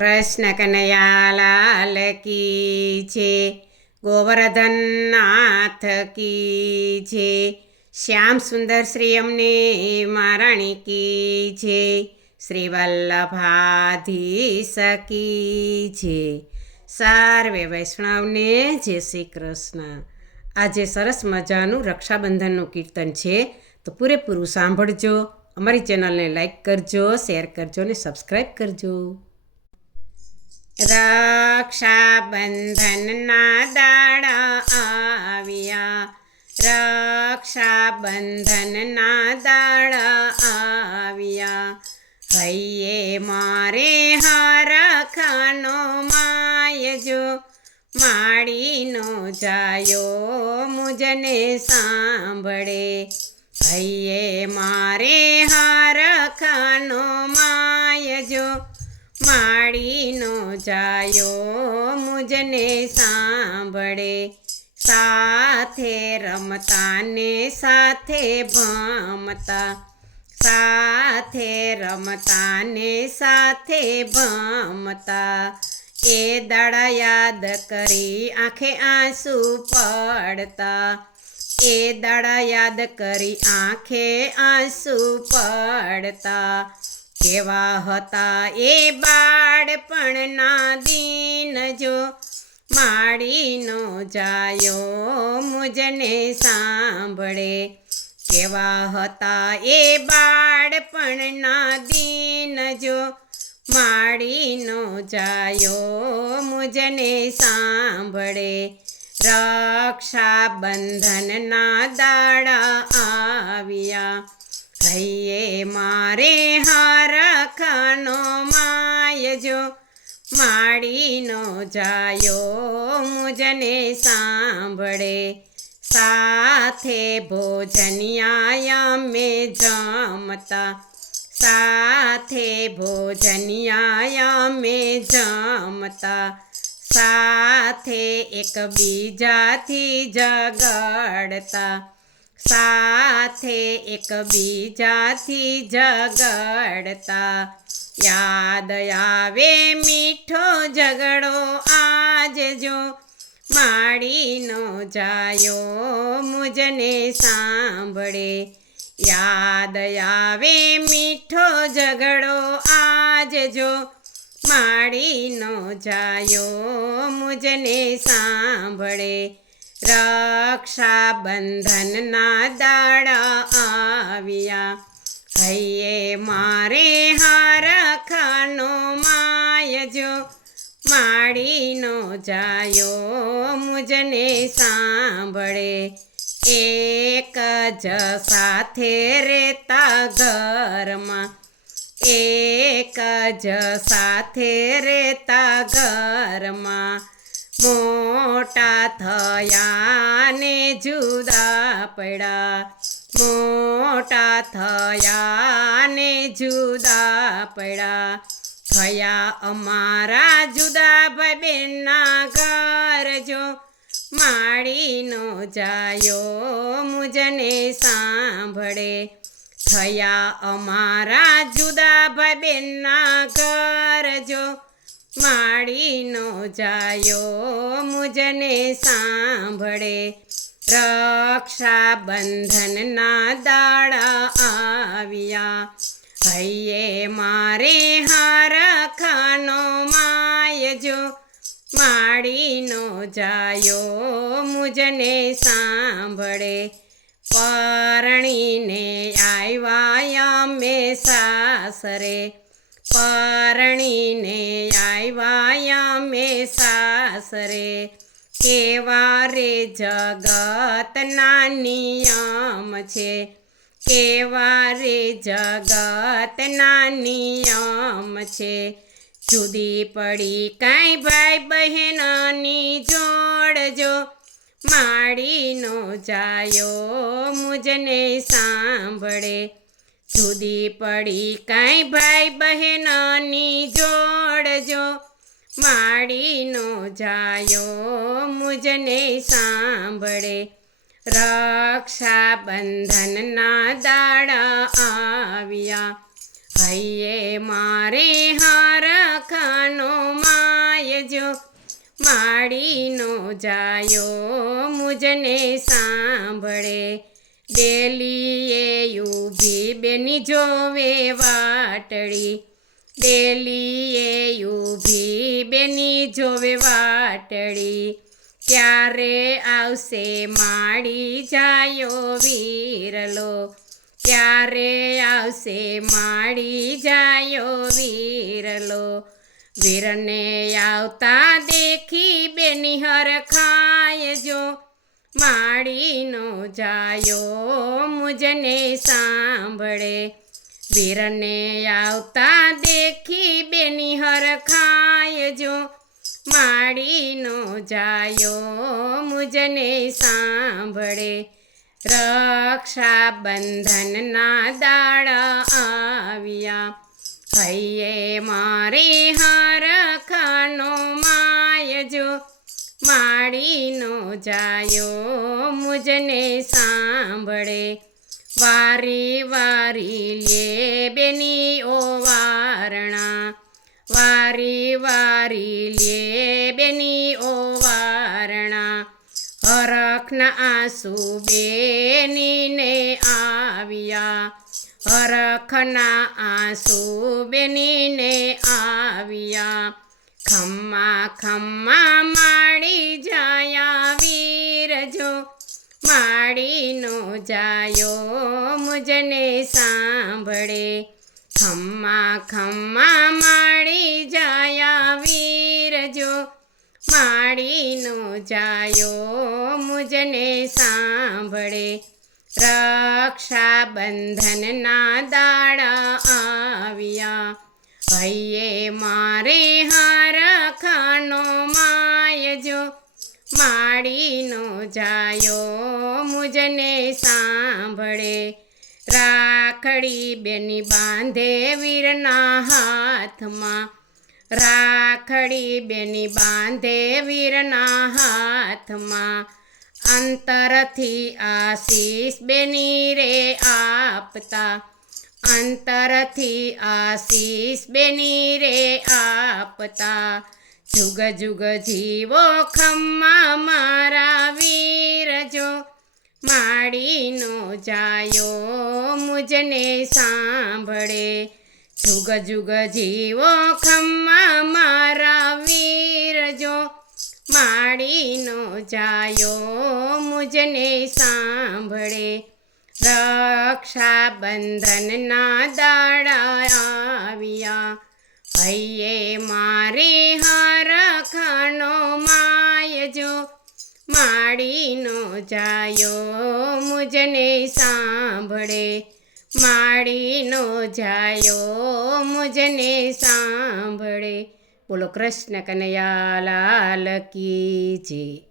કૃષ્ણ કનૈયા લાલ કી છે, ગોવર્ધન નાથ કી છે, શ્યામ સુંદર શ્રી અમને મહારાણી કી છે, શ્રી વલ્લભાધીશ કી છે. સર્વે વૈષ્ણવને જય શ્રી કૃષ્ણ. આજે સરસ મજાનું રક્ષાબંધનનું કીર્તન છે, તો પૂરેપૂરું સાંભળજો. અમારી ચેનલને લાઈક કરજો, શેર કરજો અને સબસ્ક્રાઈબ કરજો. રક્ષાબંધનના દાડા આવ્યા, રક્ષાબંધનના દાડા આવ્યા, હૈયે મારે હરખાનો માયજો, માડીનો જાયો મુજને સાંભળે, હૈયે મારે હરખાનો માયજો, માડીનો જાયો મુજને સાંભળે, સાથે રમતા ને સાથે ભમતા, સાથે રમતા ને સાથે ભમતા, એ દાડા યાદ કરી આંખે આંસુ પડતા, એ દાડા યાદ કરી આંખે આંસુ પડતા, કેવા હતા એ બાળપણના દિન જો, માડીનો જાયો મુજને સાંભળે, કેવા હતા એ બાળપણના દિન જો, માડીનો જાયો મુજને સાંભળે, રક્ષાબંધનના દાડા આવ્યા, હૈયે મારે હરખાનો માયજો, માડીનો જાયો મુજને સાંભળે, સાથે ભોજનિયા અમે જમતા, સાથે ભોજનિયા અમે જમતા, સાથે એકબીજાથી ઝઘડતા, સાથે એકબીજાથી ઝઘડતા, યાદ આવે મીઠો ઝઘડો આજ જો, માડીનો જાયો મુજને સાંભળે, યાદ આવે મીઠો ઝઘડો આજ જો, માડીનો જાયો મુજને સાંભળે, રક્ષાબંધનના દાડા આવ્યા, હૈયે મારે હરખાનો માયજો, માડીનો જાયો મુજને સાંભળે, એક જ સાથે રહેતા ઘરમાં, એક જ સાથે રહેતા ઘરમાં, મોટા થયા ને જુદા પડ્યા, મોટા થયા ને જુદા પડ્યા, થયા અમારા જુદા ભાઈ બહેનના ઘર જો, માડીનો જાયો મુજને સાંભળે, થયા અમારા જુદા ભાઈ બહેનના ઘર જો, માડીનો જાયો મુજને સાંભળે, રક્ષાબંધનના દાડા આવ્યા, હૈયે મારે હરખાનો માયજો, માડીનો જાયો મુજને સાંભળે, પરણીને આવ્યા અમે સાસરે, પરણીને આવ્યા અમે સાસરે, કેવા રે જગતના નિયમ છે, કેવા રે જગતના નિયમ છે, જુદી પડી કાંઈ ભાઈ બહેનની જોડજો, માડીનો જાયો મુજને સાંભળે, જુદી પડી કાંઈ ભાઈ બહેનની જોડજો, માડીનો જાયો મુજને સાંભળે, રક્ષાબંધનના દાડા આવ્યા, હૈયે મારે હરખાનો માડીનો જાયો મુજને સાંભળે ડેલીએ ઊભી બેની જોવે વાટડી ડેલીએ ઊભી બેની જોવે વાટડી ક્યારે આવશે માડી જાયો વીરલો ક્યારે આવશે માડી જાયો વીરલો વીરને આવતા દેખી બેની હરખાય જો માડીનો જાયો મુજને સાંભળે વીરને આવતા દેખી બેની હરખાય જો માડીનો જાયો મુજને સાંભળે રક્ષાબંધનના દાડા આવ્યા હૈયે મારે હરખાનો માય જો માડીનો જાયો મુજને સાંભળે વારી વારી લે બેની ઓવારણા વારી વારી લે બેની ઓવારણા હરખના આંસુ બેનીને આવ્યા હરખના આંસુ બેનીને આવ્યા ખમ્મા ખમ્મા માડી જાયા વીર જો માડીનો જાયો મુજને સાંભળે ખમ્મા ખમ્મા માડી જાયા વીર જો માડીનો જાયો મુજને સાંભળે રક્ષાબંધનના દાડા આવ્યા હૈયે મારે હરખાનો માય જો માડીનો જાયો મુજને સાંભળે રાખડી બેની બાંધે વીરના હાથમાં રાખડી બેની બાંધે વીરના હાથમાં અંતરથી આશીષ બેની રે આપતા અંતરથી આશીષ બેની રે આપતા જુગ જુગ જીવો ખમ્મા મારા વીર જો માડીનો જાયો મુજને સાંભળે જુગ જુગ જીવો ખમ્મા મારા વીર જો માડીનો જાયો મુજને સાંભળે રક્ષાબંધનના દાડા આવ્યા હૈયે મારે હરખાનો માય જો માડીનો જાયો મુજને સાંભળે માડીનો જાયો મુજને સાંભળે બોલો કૃષ્ણ કનૈયા લાલ કી જય